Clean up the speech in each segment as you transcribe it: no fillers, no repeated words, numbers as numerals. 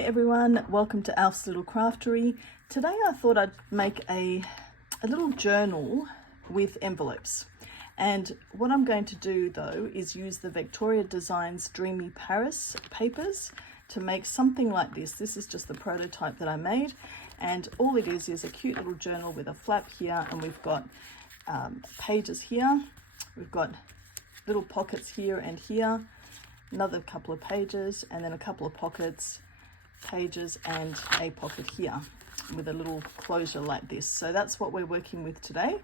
Hey everyone, welcome to Alf's Little Craftery. Today I thought I'd make a little journal with envelopes. And what I'm going to do though is use the Victoria Designs Dreamy Paris papers to make something like this. This is just the prototype that I made, and all it is a cute little journal with a flap here, and we've got pages here, we've got little pockets here and here, another couple of pages, and then a couple of pockets, pages, and a pocket here with a little closure like this. So that's what we're working with today,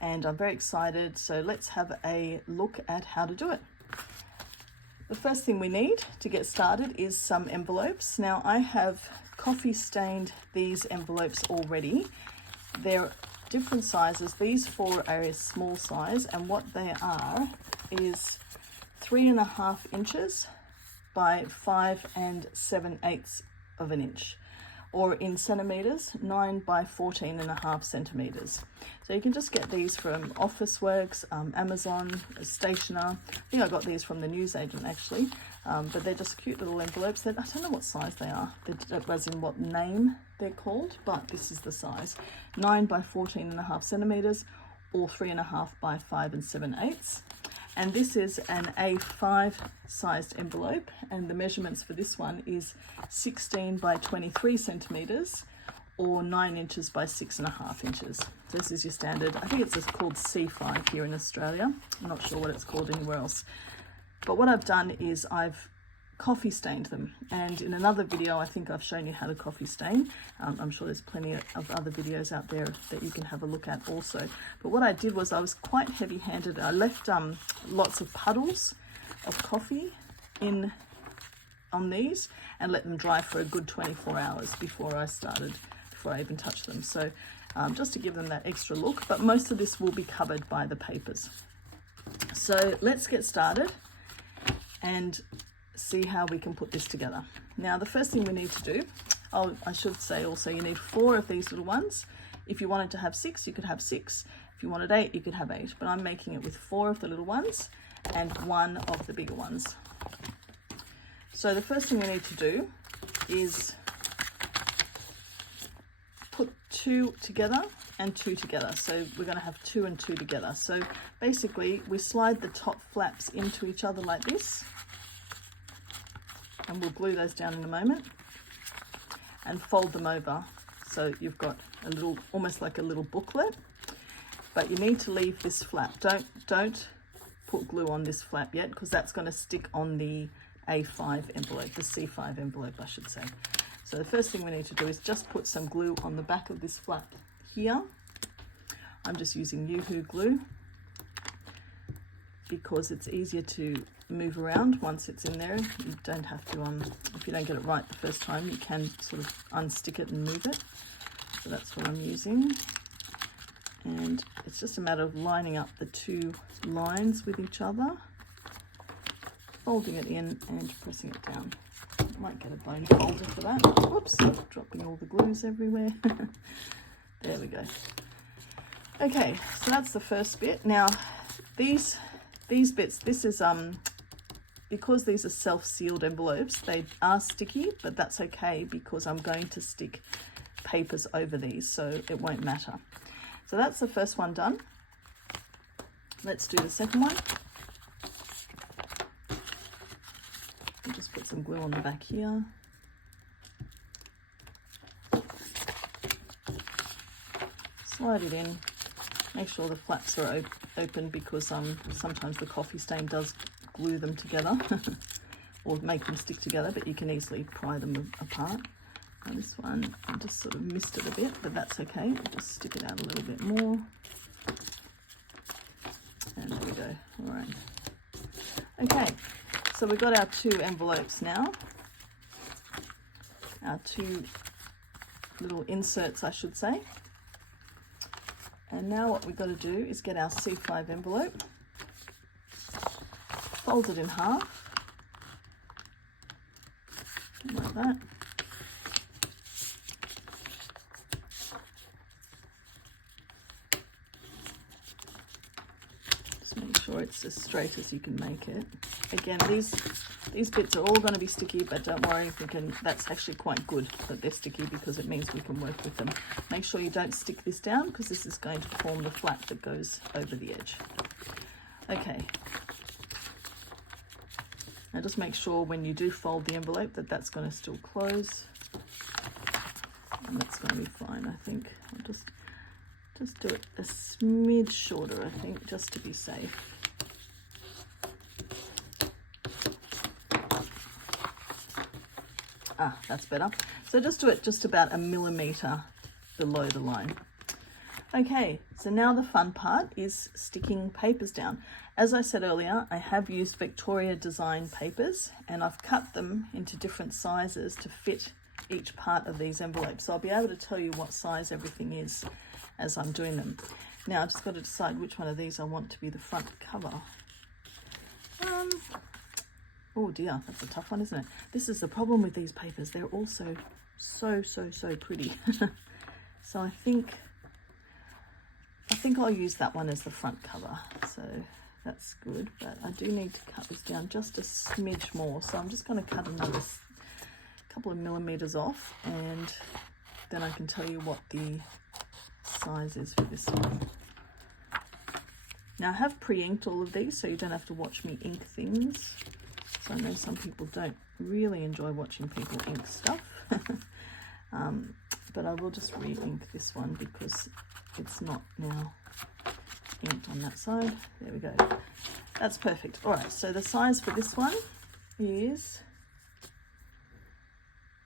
and I'm very excited. So let's have a look at how to do it. The first thing we need to get started is some envelopes. Now I have coffee stained these envelopes already. They're different sizes. These four are a small size, and what they are is 3.5 inches by 5 7/8 of an inch, or in centimeters, 9 by 14.5 centimeters. So you can just get these from Officeworks, Amazon, a stationer. I think I got these from the newsagent actually, but they're just cute little envelopes. I don't know what size they are, as in what name they're called, but this is the size, 9 by 14.5 centimeters, or 3.5 by 5 7/8. And this is an A5 sized envelope, and the measurements for this one is 16 by 23 centimeters, or 9 inches by 6.5 inches. This is your standard. I think it's just called C5 here in Australia. I'm not sure what it's called anywhere else. But what I've done is I've coffee stained them, and in another video I think I've shown you how to coffee stain. I'm sure there's plenty of other videos out there that you can have a look at also. But what I did was I was quite heavy-handed. I left lots of puddles of coffee on these and let them dry for a good 24 hours before I even touched them. So just to give them that extra look, but most of this will be covered by the papers. So let's get started and see how we can put this together. Now the first thing we need to do, I should say also, you need 4 of these little ones. If you wanted to have 6, you could have 6. If you wanted 8, you could have 8, but I'm making it with 4 of the little ones and 1 of the bigger ones. So the first thing we need to do is put 2 together and 2 together. So we're going to have 2 and 2 together. So basically we slide the top flaps into each other like this, and we'll glue those down in a moment, and fold them over so you've got a little, almost like a little booklet, but you need to leave this flap. Don't put glue on this flap yet, because that's going to stick on the A5 envelope, the C5 envelope I should say. So the first thing we need to do is just put some glue on the back of this flap here. I'm just using Yoo-Hoo glue because it's easier to move around once it's in there. You don't have to, if you don't get it right the first time, you can sort of unstick it and move it. So that's what I'm using. And it's just a matter of lining up the 2 lines with each other, folding it in and pressing it down. I might get a bone folder for that. Whoops, dropping all the glues everywhere. There we go. Okay, so that's the first bit. Now these bits, this is because these are self-sealed envelopes, they are sticky, but that's okay because I'm going to stick papers over these, so it won't matter. So that's the first one done. Let's do the second one. I'll just put some glue on the back here. Slide it in. Make sure the flaps are open, because sometimes the coffee stain does glue them together or make them stick together, but you can easily pry them apart. Now this one, I just sort of missed it a bit, but that's okay. I'll just stick it out a little bit more. And there we go. All right. Okay, so we've got our 2 envelopes now. Our 2 little inserts, I should say. And now what we've got to do is get our C5 envelope, fold it in half, like that. Just make sure it's as straight as you can make it. Again, these bits are all going to be sticky, but don't worry, that's actually quite good that they're sticky because it means we can work with them. Make sure you don't stick this down because this is going to form the flap that goes over the edge. Okay. Now just make sure when you do fold the envelope that that's going to still close. And that's going to be fine, I think. I'll just do it a smidge shorter, I think, just to be safe. Ah, that's better. So just do it just about 1 millimeter below the line. Okay, so now the fun part is sticking papers down. As I said earlier, I have used Victoria design papers and I've cut them into different sizes to fit each part of these envelopes. So I'll be able to tell you what size everything is as I'm doing them. Now I've just got to decide which one of these I want to be the front cover. Oh dear, that's a tough one, isn't it? This is the problem with these papers. They're also so pretty. So I think I'll use that one as the front cover. So that's good, but I do need to cut this down just a smidge more. So I'm just going to cut another couple of millimeters off, and then I can tell you what the size is for this one. Now I have pre-inked all of these so you don't have to watch me ink things. So I know some people don't really enjoy watching people ink stuff. But I will just re-ink this one because it's not now inked on that side. There we go. That's perfect. All right, so the size for this one is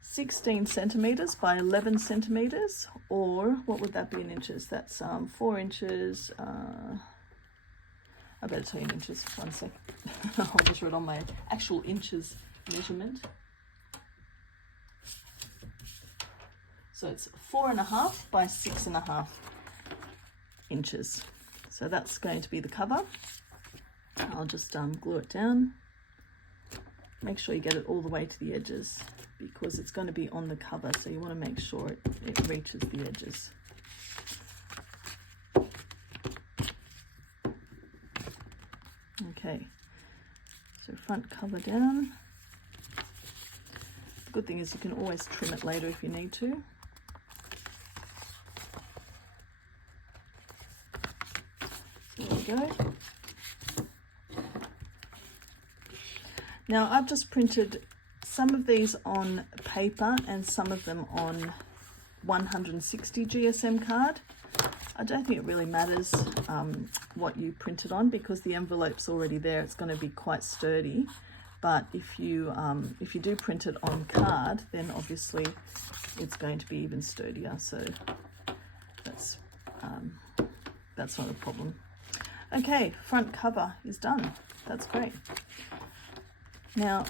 16 centimeters by 11 centimeters, or what would that be in inches? That's 4 inches. I better tell you in inches. 1 sec. I'll measure it on my actual inches measurement. So it's 4.5 by 6.5 inches. So that's going to be the cover. I'll just glue it down. Make sure you get it all the way to the edges because it's going to be on the cover, so you want to make sure it reaches the edges. Okay, so front cover down. The good thing is you can always trim it later if you need to. So there we go. Now I've just printed some of these on paper and some of them on 160 GSM card. I don't think it really matters what you print it on because the envelope's already there. It's going to be quite sturdy. But if you do print it on card, then obviously it's going to be even sturdier. So that's not a problem. Okay, front cover is done. That's great. Now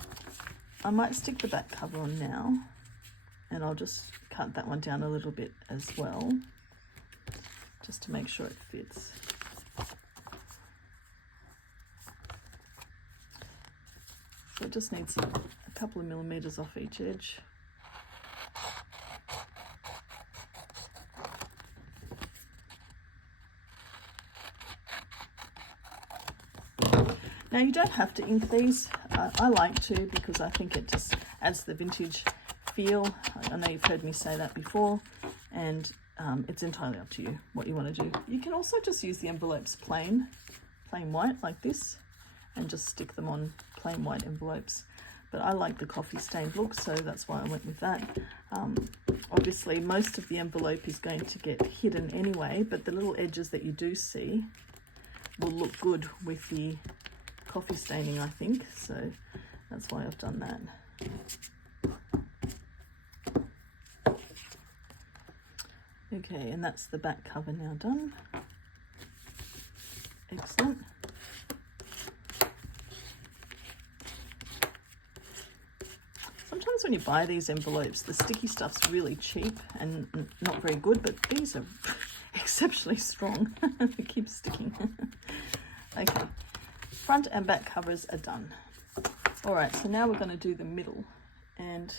I might stick the back cover on now, and I'll just cut that one down a little bit as well, just to make sure it fits. So it just needs a couple of millimeters off each edge. Now you don't have to ink these. I like to because I think it just adds the vintage feel. I know you've heard me say that before, and it's entirely up to you what you want to do. You can also just use the envelopes plain white like this and just stick them on plain white envelopes. But I like the coffee stained look, so that's why I went with that. Obviously most of the envelope is going to get hidden anyway, but the little edges that you do see will look good with the coffee staining, I think, so that's why I've done that. Okay, and that's the back cover now done. Excellent. Sometimes when you buy these envelopes, the sticky stuff's really cheap and not very good, but these are exceptionally strong. They keep sticking. Okay. Front and back covers are done. All right, so now we're going to do the middle, and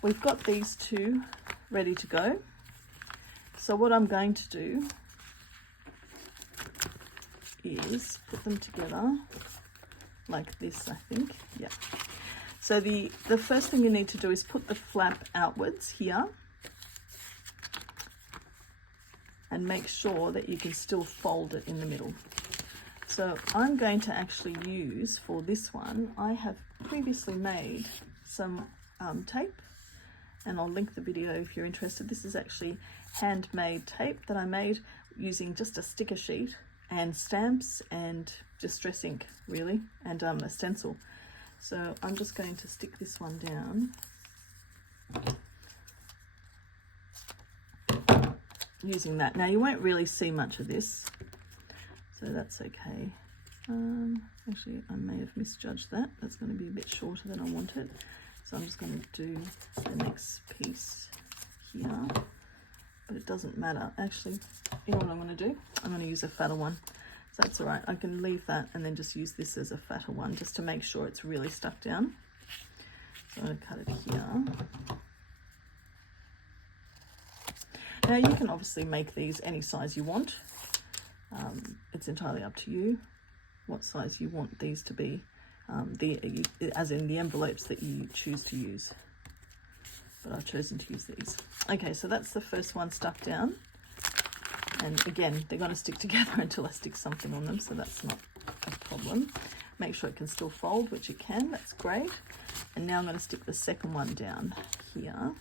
we've got these two ready to go. So what I'm going to do is put them together like this, I think. Yeah. So the first thing you need to do is put the flap outwards here and make sure that you can still fold it in the middle. So I'm going to actually use, for this one, I have previously made some tape, and I'll link the video if you're interested. This is actually handmade tape that I made using just a sticker sheet and stamps and distress ink, really, and a stencil. So I'm just going to stick this one down using that. Now you won't really see much of this, so that's okay. Actually, I may have misjudged that. That's going to be a bit shorter than I wanted. So I'm just going to do the next piece here, but it doesn't matter. Actually, you know what I'm going to do? I'm going to use a fatter one. So that's all right. I can leave that and then just use this as a fatter one just to make sure it's really stuck down. So I'm going to cut it here. Now you can obviously make these any size you want. It's entirely up to you what size you want these to be, as in the envelopes that you choose to use. But I've chosen to use these. Okay, so that's the first one stuck down. And again, they're going to stick together until I stick something on them, so that's not a problem. Make sure it can still fold, which it can. That's great. And now I'm going to stick the second one down here.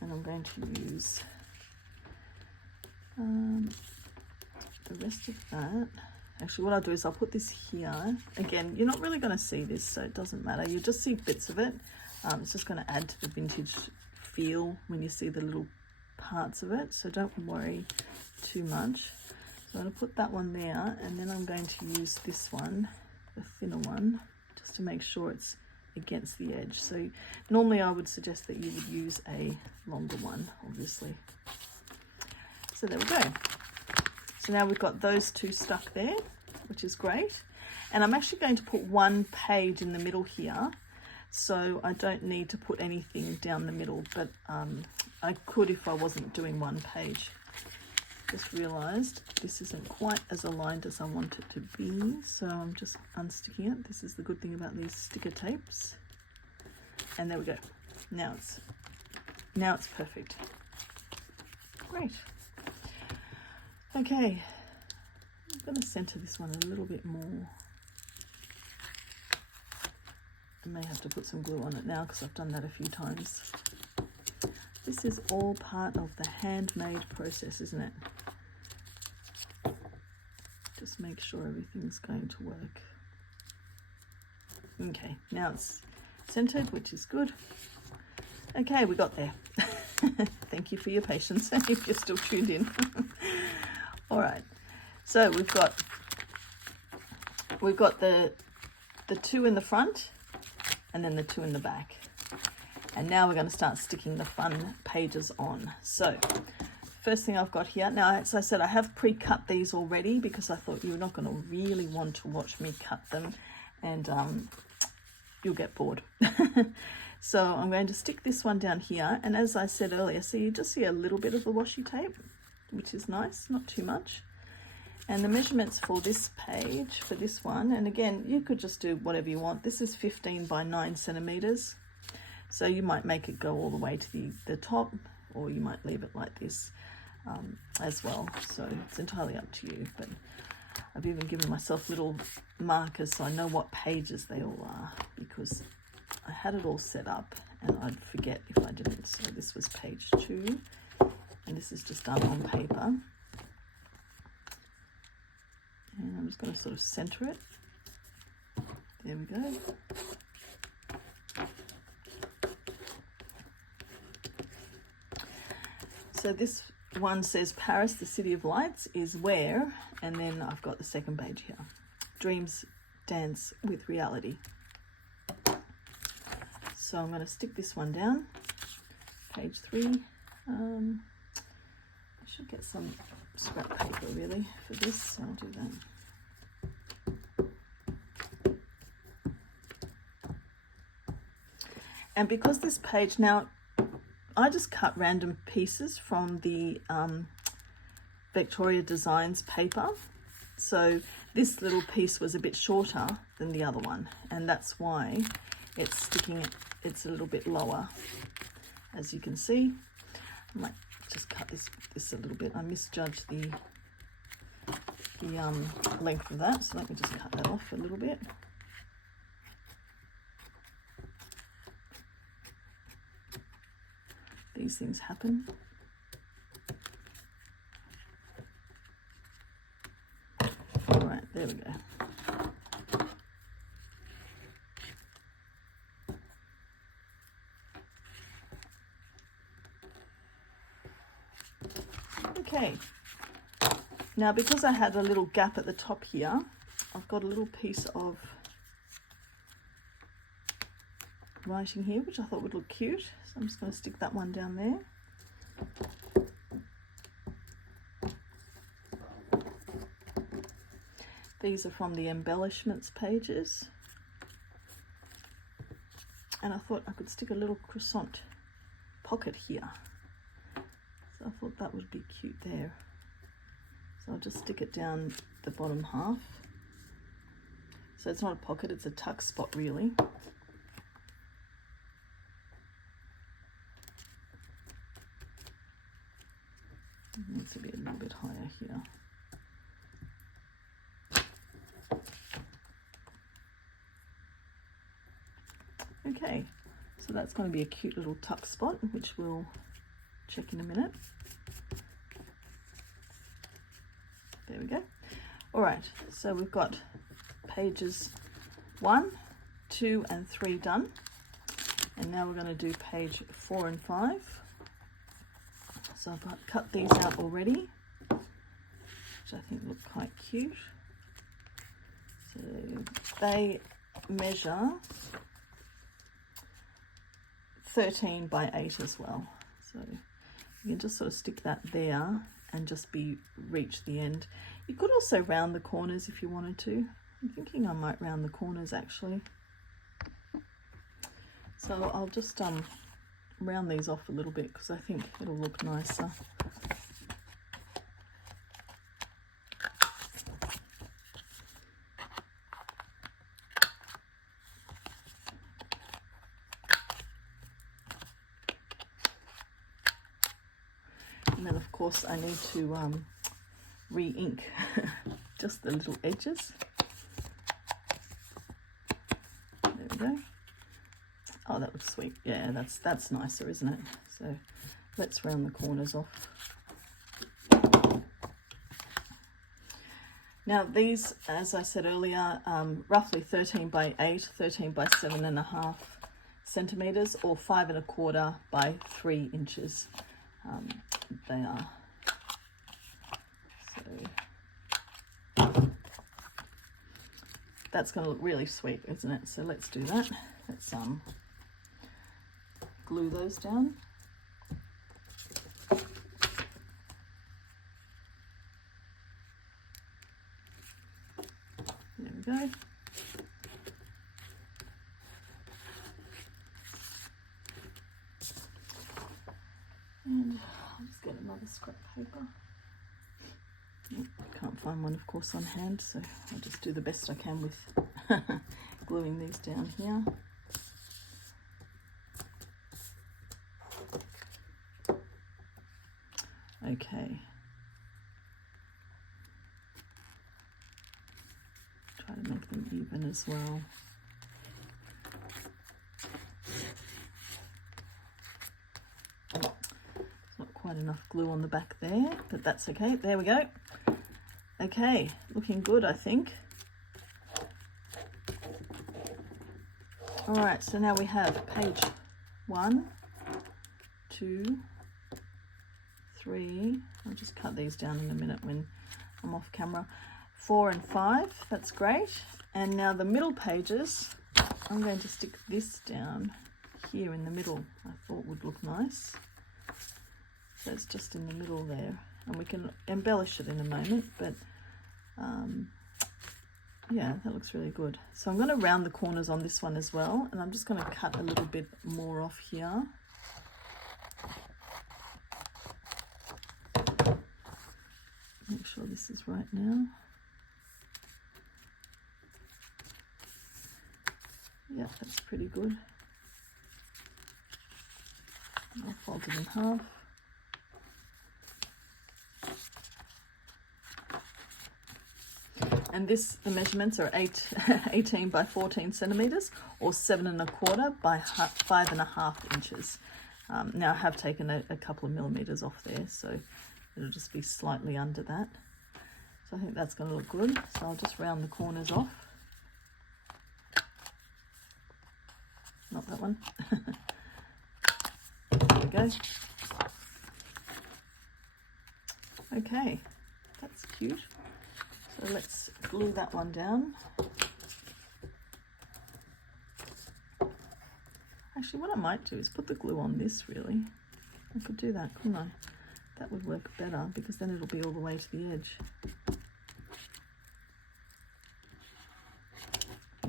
And I'm going to use the rest of that. Actually, what I'll do is I'll put this here. Again, you're not really going to see this, so it doesn't matter. You'll just see bits of it. It's just going to add to the vintage feel when you see the little parts of it, so don't worry too much. So I'm going to put that one there, and then I'm going to use this one, the thinner one, just to make sure it's against the edge. So normally I would suggest that you would use a longer one, obviously. So there we go. So now we've got those two stuck there, which is great. And I'm actually going to put one page in the middle here, so I don't need to put anything down the middle, but I could if I wasn't doing one page. Just realized this isn't quite as aligned as I want it to be, so I'm just unsticking it. This is the good thing about these sticker tapes. And there we go. Now it's perfect. Great. Okay, I'm going to center this one a little bit more. I may have to put some glue on it now because I've done that a few times. This is all part of the handmade process, isn't it? Just make sure everything's going to work. Okay, now it's centered, which is good. Okay, we got there. Thank you for your patience if you're still tuned in. All right, so we've got the two in the front and then the two in the back. And now we're going to start sticking the fun pages on. So first thing I've got here, now as I said, I have pre-cut these already because I thought you were not going to really want to watch me cut them, and you'll get bored. So I'm going to stick this one down here, and as I said earlier, so you just see a little bit of the washi tape, which is nice, not too much. And the measurements for this page, for this one, and again, you could just do whatever you want. This is 15 by 9 centimeters. So you might make it go all the way to the top, or you might leave it like this as well. So it's entirely up to you. But I've even given myself little markers so I know what pages they all are, because I had it all set up and I'd forget if I didn't. So this was page 2, and this is just done on paper. And I'm just going to sort of center it. There we go. So this one says Paris, the city of lights, is where, and then I've got the second page here. Dreams dance with reality. So I'm going to stick this one down, page 3. I should get some scrap paper really for this, so I'll do that. And because this page, now I just cut random pieces from the Victoria Designs paper, So this little piece was a bit shorter than the other one, and that's why it's sticking, it's a little bit lower, as you can see. I might just cut this a little bit. I misjudged the length of that, so let me just cut that off a little bit. These things happen. All right, there we go. Okay, now because I had a little gap at the top here, I've got a little piece of writing here, which I thought would look cute. So I'm just going to stick that one down there. These are from the embellishments pages. And I thought I could stick a little croissant pocket here. So I thought that would be cute there. So I'll just stick it down the bottom half. So it's not a pocket, it's a tuck spot really. It needs to be a little bit higher here. Okay, so that's going to be a cute little tuck spot, which we'll check in a minute. There we go. All right, so we've got pages 1, 2 and 3 done, and now we're going to do page 4 and 5. So I've cut these out already, which I think look quite cute. So they measure 13 by 8 as well. So you can just sort of stick that there and just reach the end. You could also round the corners if you wanted to. I'm thinking I might round the corners actually. So I'll just round these off a little bit because I think it'll look nicer. And then of course I need to re-ink just the little edges. There we go. Oh, that looks sweet. Yeah, that's nicer, isn't it? So let's round the corners off. Now these, as I said earlier, roughly 13 by 8, 13 by 7.5 centimeters, or 5 1/4 by 3 inches. They are. So that's going to look really sweet, isn't it? So let's do that. Let's glue those down. There we go. And I'll just get another scrap paper. Can't find one, of course, on hand, so I'll just do the best I can with gluing these down here. Okay. Try to make them even as well. It's not quite enough glue on the back there, but that's okay. There we go. Okay, looking good, I think. All right, so now we have page 1, 2, 3. I'll just cut these down in a minute when I'm off camera. 4 and 5, that's great. And now the middle pages, I'm going to stick this down here in the middle. I thought would look nice. So it's just in the middle there. And we can embellish it in a moment, but yeah, that looks really good. So I'm going to round the corners on this one as well, and I'm just going to cut a little bit more off here. Make sure this is right now. Yeah, that's pretty good. I'll fold it in half. And this, the measurements are 18 by 14 centimeters, or 7 1/4 by 5 1/2 inches. Now I have taken a couple of millimeters off there, so it'll just be slightly under that. So I think that's going to look good. So I'll just round the corners off. Not that one. There we go. Okay, that's cute. So let's glue that one down. Actually, what I might do is put the glue on this, really. I could do that, couldn't I? That would work better, because then it'll be all the way to the edge.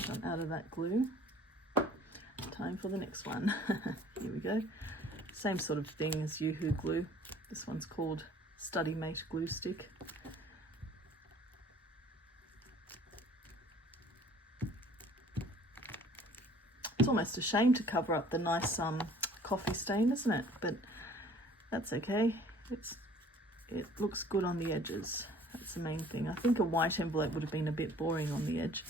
I'm out of that glue. Time for the next one. Here we go. Same sort of thing as Yoo-Hoo glue. This one's called Study Mate glue stick. It's almost a shame to cover up the nice coffee stain, isn't it? But that's okay. It looks good on the edges. That's the main thing. I think a white envelope would have been a bit boring on the edge.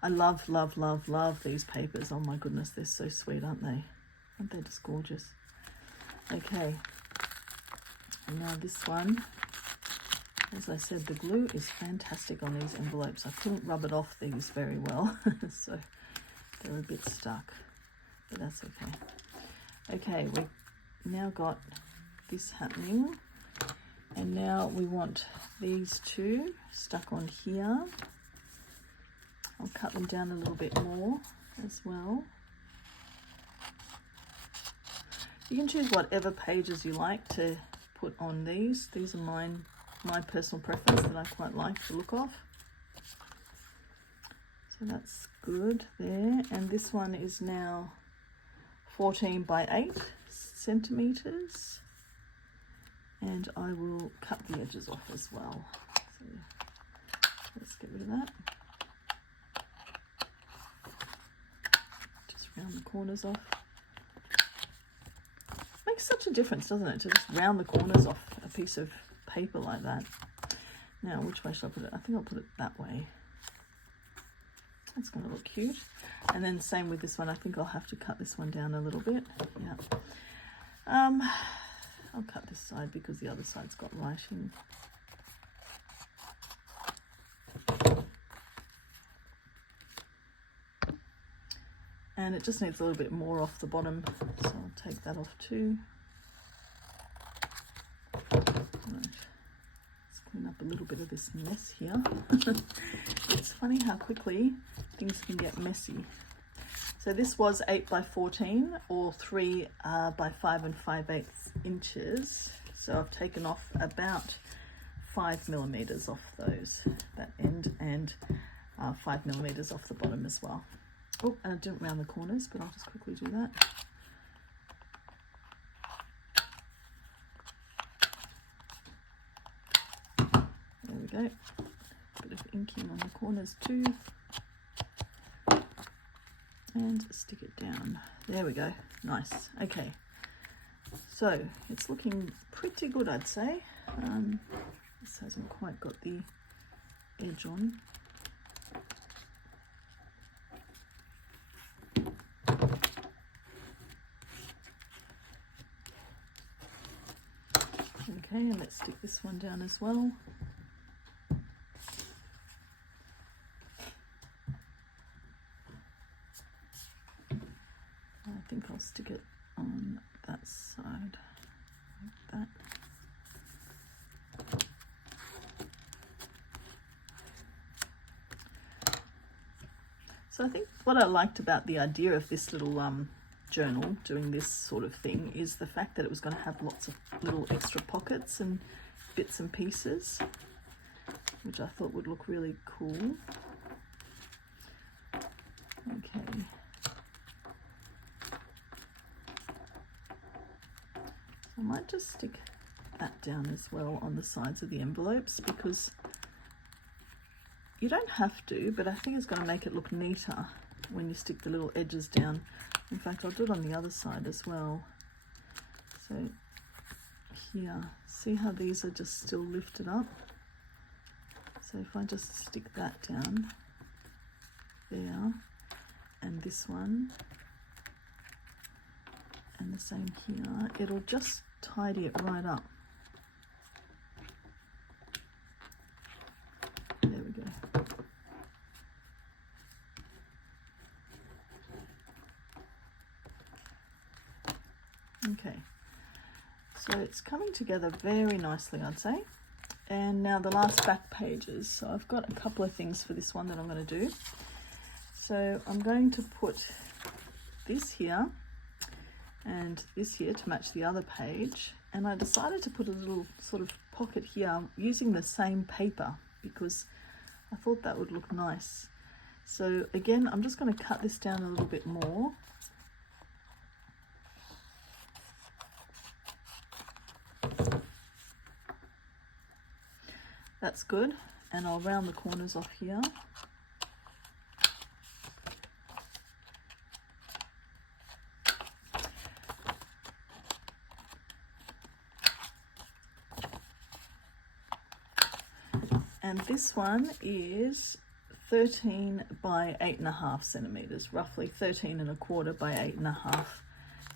I love, love, love, love these papers. Oh my goodness, they're so sweet, aren't they? Aren't they just gorgeous? Okay. And now this one. As I said, the glue is fantastic on these envelopes. I couldn't rub it off these very well, so they're a bit stuck, but that's okay. Okay, we've now got this happening, and now we want these two stuck on here. I'll cut them down a little bit more as well. You can choose whatever pages you like to put on these. These are my personal preference that I quite like the look of. So that's good there. And this one is now 14 by 8 centimeters. And I will cut the edges off as well. So let's get rid of that. Just round the corners off. Makes such a difference, doesn't it, to just round the corners off a piece of paper like that. Now, which way should I put it? I think I'll put it that way. That's going to look cute. And then same with this one. I think I'll have to cut this one down a little bit. Yeah. I'll cut this side because the other side's got writing. And it just needs a little bit more off the bottom, so I'll take that off too. Right. Let's clean up a little bit of this mess here. It's funny how quickly things can get messy. So this was 8 by 14 or 3 by 5 5/8 inches. So I've taken off about 5 millimeters off that end, and 5 millimeters off the bottom as well. Oh, and I didn't round the corners, but I'll just quickly do that. There we go. Bit of inking on the corners too. And stick it down. There we go. Nice. Okay. So it's looking pretty good, I'd say. This hasn't quite got the edge on. Okay, and let's stick this one down as well. I think I'll stick it on that side, like that. So I think what I liked about the idea of this little journal, doing this sort of thing, is the fact that it was going to have lots of little extra pockets and bits and pieces, which I thought would look really cool. Okay. I might just stick that down as well on the sides of the envelopes, because you don't have to, but I think it's going to make it look neater when you stick the little edges down. In fact, I'll do it on the other side as well. So here, see how these are just still lifted up? So if I just stick that down there, and this one, and the same here, it'll just tidy it right up. There we go. Okay, so it's coming together very nicely, I'd say. And now the last back pages. So I've got a couple of things for this one that I'm going to do. So I'm going to put this here and this here to match the other page. And I decided to put a little sort of pocket here using the same paper because I thought that would look nice. So again, I'm just going to cut this down a little bit more. That's good, and I'll round the corners off here. And this one is 13 by 8.5 centimeters, roughly 13 1/4 by 8.5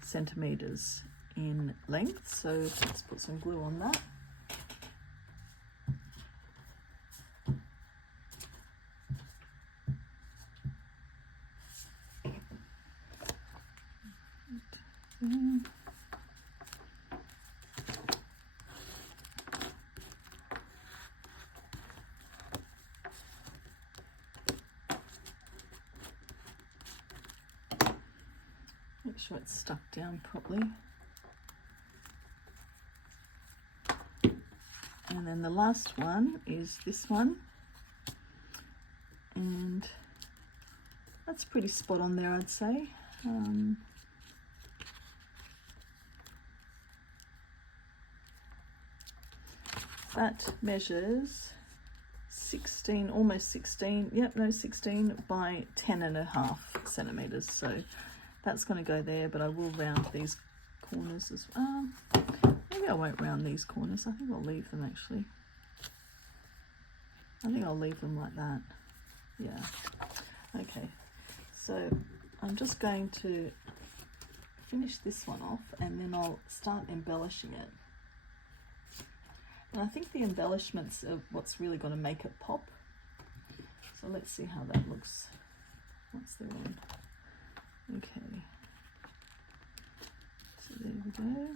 centimeters in length. So let's put some glue on that. Make sure it's stuck down properly. And then the last one is this one. And that's pretty spot on there, I'd say. That measures 16, almost 16, yep, no, 16 by 10.5 centimeters. So that's going to go there, but I will round these corners as well. Maybe I won't round these corners. I think I'll leave them actually. I think I'll leave them like that. Yeah. Okay. So I'm just going to finish this one off and then I'll start embellishing it. And I think the embellishments are what's really going to make it pop. So let's see how that looks once they're on. Okay. So there we go.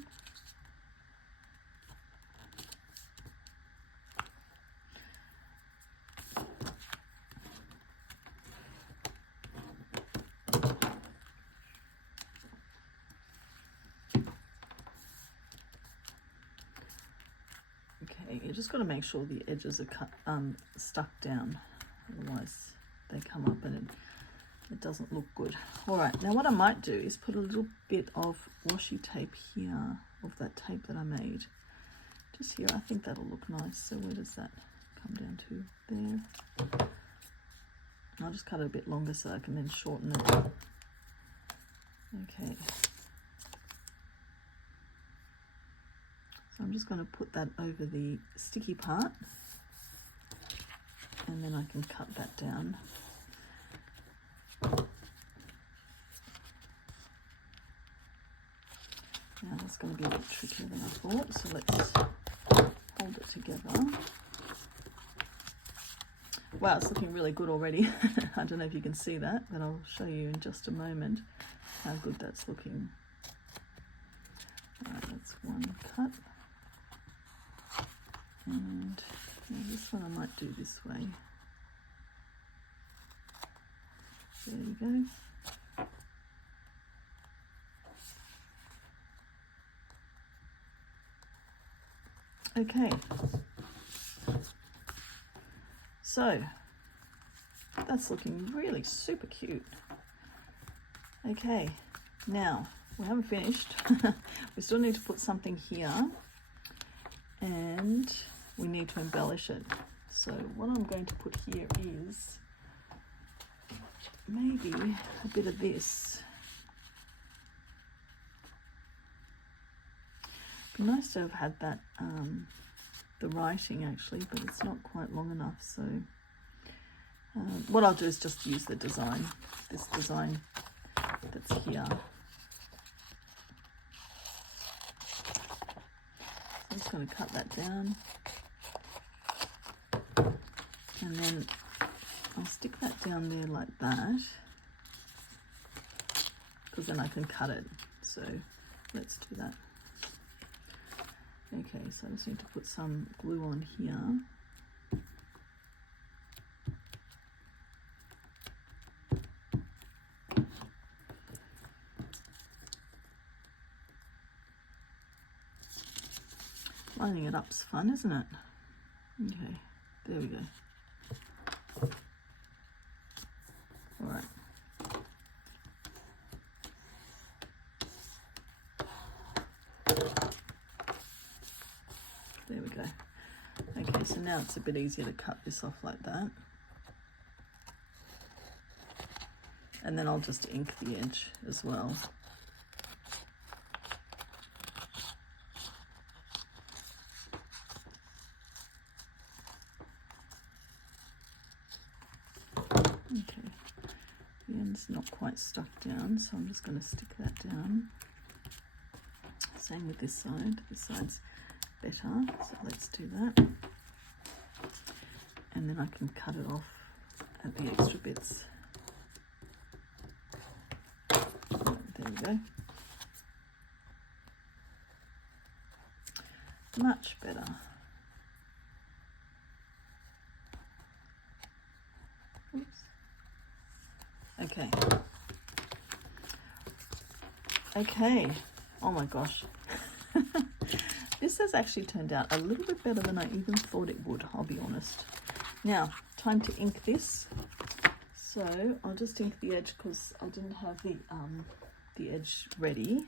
Okay, you just got to make sure the edges are stuck down, otherwise they come up and it doesn't look good. All right, now what I might do is put a little bit of washi tape here, of that tape that I made. Just here, I think that'll look nice. So where does that come down to? There. I'll just cut it a bit longer so I can then shorten it. Okay. So I'm just going to put that over the sticky part and then I can cut that down. Now that's going to be a bit trickier than I thought, so let's hold it together. Wow, it's looking really good already. I don't know if you can see that, but I'll show you in just a moment how good that's looking. All right, that's one cut. And now this one I might do this way. There you go. Okay, so that's looking really super cute. Okay, now we haven't finished. We still need to put something here and we need to embellish it. So what I'm going to put here is maybe a bit of this. It'd be nice to have had that, the writing actually, but it's not quite long enough. So what I'll do is just use the design, this design that's here. So I'm just going to cut that down, and then I'll stick that down there like that, because then I can cut it. So let's do that. Okay, so I just need to put some glue on here. Lining it up's fun, isn't it? Okay, there we go. All right. There we go. Okay, so now it's a bit easier to cut this off like that. And then I'll just ink the edge as well. Okay, the end's not quite stuck down, so I'm just going to stick that down. Same with this side. This side's better, so let's do that. And then I can cut it off at the extra bits. There we go. Much better. Oops. Okay. Okay. Oh my gosh. This has actually turned out a little bit better than I even thought it would, I'll be honest. Now, time to ink this. So I'll just ink the edge because I didn't have the edge ready.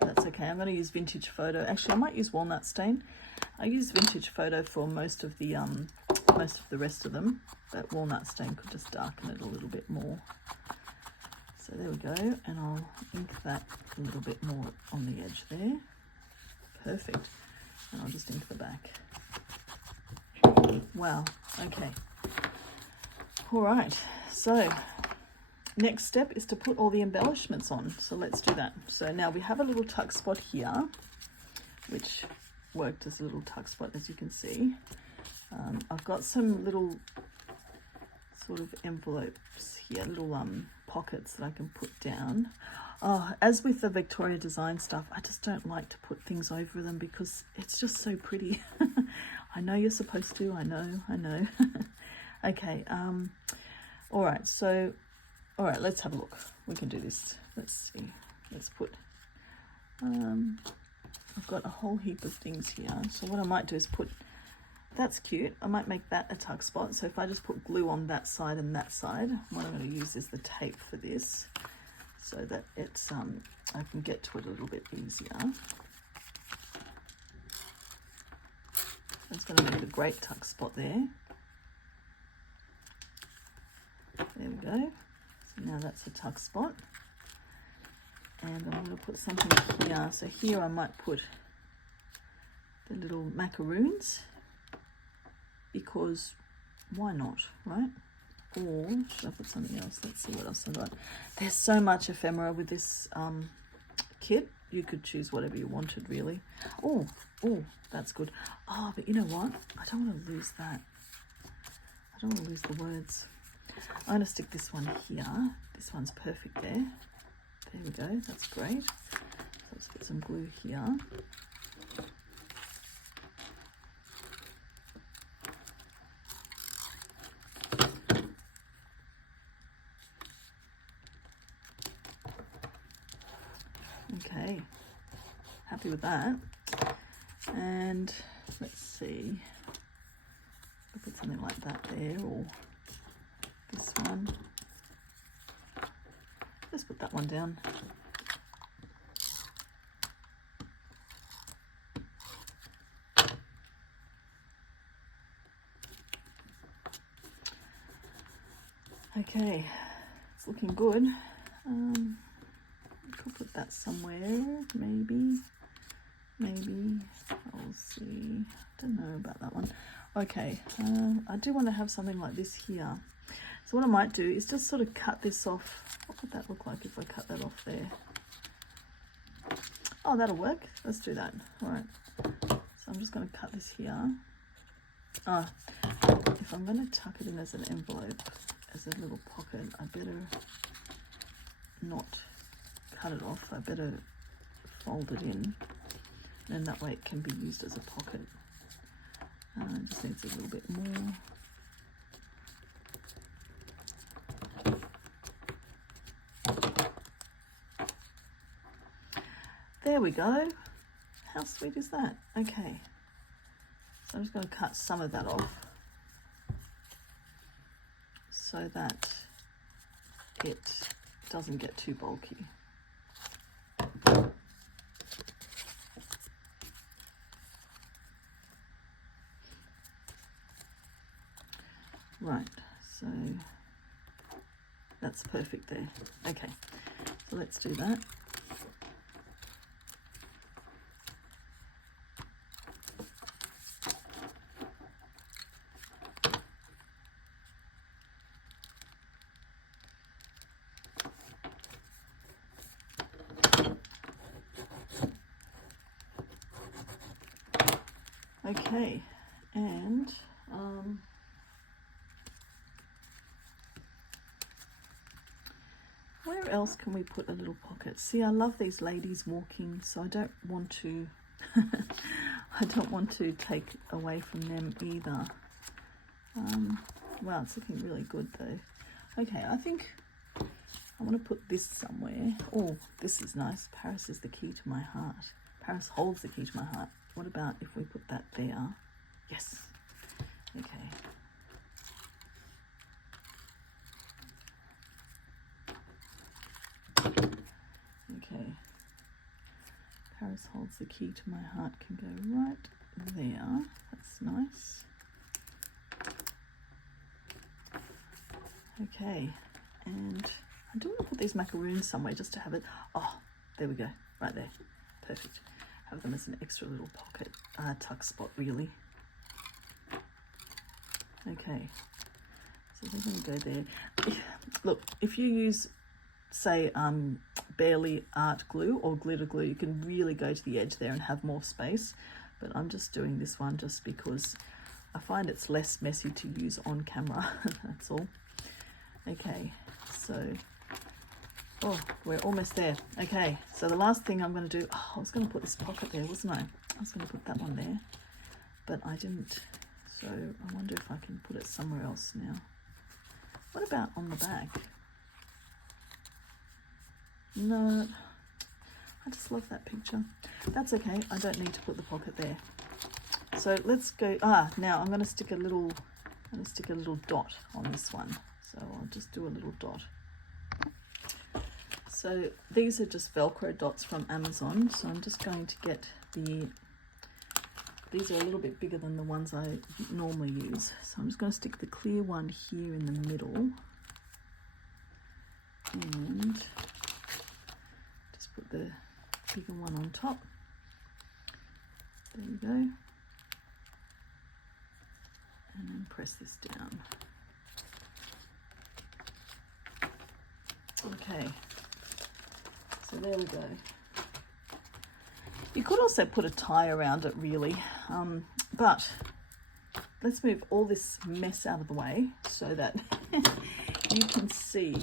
That's okay. I'm going to use Vintage Photo. Actually, I might use Walnut Stain. I use Vintage Photo for most of the rest of them, but Walnut Stain could just darken it a little bit more. So there we go, and I'll ink that a little bit more on the edge there. Perfect. And I'll just ink the back. Wow. Okay. All right. So next step is to put all the embellishments on. So let's do that. So now we have a little tuck spot here, which worked as a little tuck spot, as you can see. I've got some little sort of envelopes here, little pockets that I can put down. Oh, as with the Victoria design stuff, I just don't like to put things over them because it's just so pretty. I know you're supposed to, I know. Okay, all right, so, all right, let's have a look. We can do this. Let's see, let's put, I've got a whole heap of things here. So what I might do is put, that's cute. I might make that a tuck spot. So if I just put glue on that side and that side, what I'm going to use is the tape for this, so that it's I can get to it a little bit easier. That's going to make a great tuck spot there. There we go. So now that's a tuck spot. And I'm going to put something here. So here I might put the little macaroons, because why not, right? Or should I put something else? Let's see what else I got. There's so much ephemera with this kit. You could choose whatever you wanted, really. Oh, that's good. Oh, but you know what? I don't want to lose that. I don't want to lose the words. I'm going to stick this one here. This one's perfect there. There we go. That's great. So let's put some glue here. Okay, happy with that. And let's see, I'll put something like that there, or this one. Let's put that one down. Okay, it's looking good. Could put that somewhere, maybe. I'll see. Don't know about that one. Okay, I do want to have something like this here. So what I might do is just sort of cut this off. What would that look like if I cut that off there? Oh, that'll work. Let's do that. All right. So I'm just going to cut this here. If I'm going to tuck it in as an envelope, as a little pocket, I better not cut it off. I better fold it in, and that way it can be used as a pocket. It just needs a little bit more. There we go. How sweet is that? Okay, so I'm just going to cut some of that off so that it doesn't get too bulky. Right, so that's perfect there. Okay, so let's do that. Okay, and where else can we put a little pocket? See, I love these ladies walking, so I don't want to I don't want to take away from them either. Wow, it's looking really good though. Okay, I think I want to put this somewhere. Oh, this is nice. Paris is the key to my heart. Paris holds the key to my heart. What about if we put that there? Yes. Okay. Okay. Paris holds the key to my heart can go right there. That's nice. Okay. And I do want to put these macaroons somewhere just to have it. Oh, there we go. Right there. Perfect. Have them as an extra little pocket tuck spot, really. Okay, so they're going to go there. Look, if you use, say, barely art glue or glitter glue, you can really go to the edge there and have more space. But I'm just doing this one just because I find it's less messy to use on camera. That's all. Okay, so oh, we're almost there. Okay, so the last thing I'm going to do, I was going to put this pocket there, wasn't I? I was going to put that one there, but I didn't. So I wonder if I can put it somewhere else now. What about on the back? No, I just love that picture. That's okay, I don't need to put the pocket there. So let's go, now I'm going to stick a little dot on this one. So I'll just do a little dot. So these are just Velcro dots from Amazon. So I'm just going to get these are a little bit bigger than the ones I normally use. So I'm just going to stick the clear one here in the middle. And just put the bigger one on top. There you go. And then press this down. Okay. So there we go. You could also put a tie around it, really, but let's move all this mess out of the way so that you can see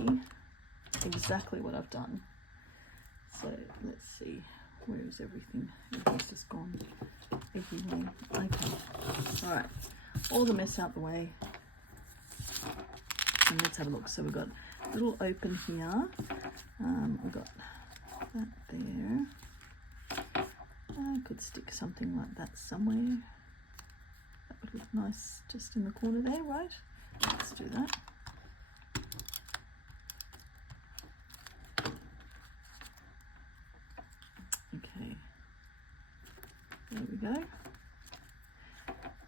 exactly what I've done. So let's see, where is everything? Everything's just gone everywhere. Okay, all right, all the mess out the way, and let's have a look. So we've got a little open here. We've got that there. I could stick something like that somewhere. That would look nice just in the corner there, right? Let's do that. Okay, there we go.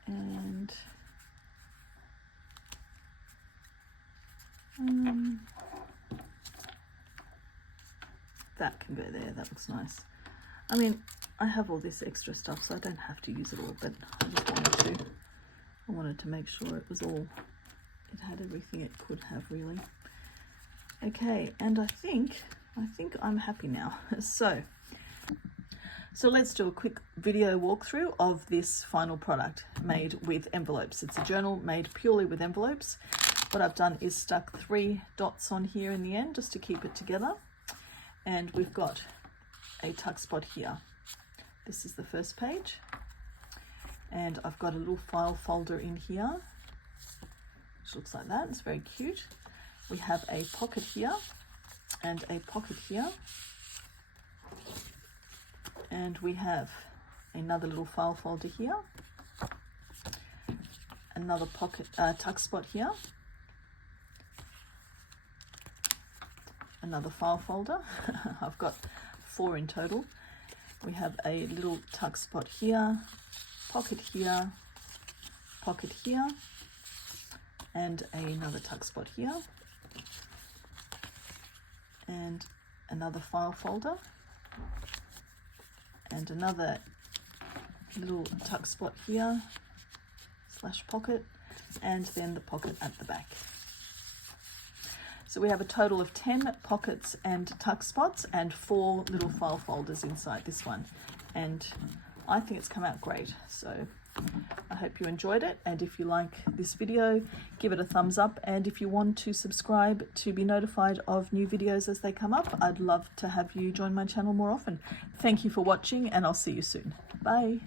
And That can go there, that looks nice. I mean, I have all this extra stuff, so I don't have to use it all, but I just wanted to make sure it was all, it had everything it could have, really. Okay, and I think I'm happy now. So let's do a quick video walkthrough of this final product made with envelopes. It's a journal made purely with envelopes. What I've done is stuck 3 dots on here in the end just to keep it together. And we've got a tuck spot here. This is the first page. And I've got a little file folder in here, which looks like that. It's very cute. We have a pocket here and a pocket here. And we have another little file folder here. Another pocket tuck spot here. Another file folder. I've got 4 in total. We have a little tuck spot here, pocket here, and another tuck spot here, and another file folder, and another little tuck spot here, / pocket, and then the pocket at the back. So we have a total of 10 pockets and tuck spots and 4 little file folders inside this one. And I think it's come out great. So I hope you enjoyed it. And if you like this video, give it a thumbs up. And if you want to subscribe to be notified of new videos as they come up, I'd love to have you join my channel more often. Thank you for watching, and I'll see you soon. Bye.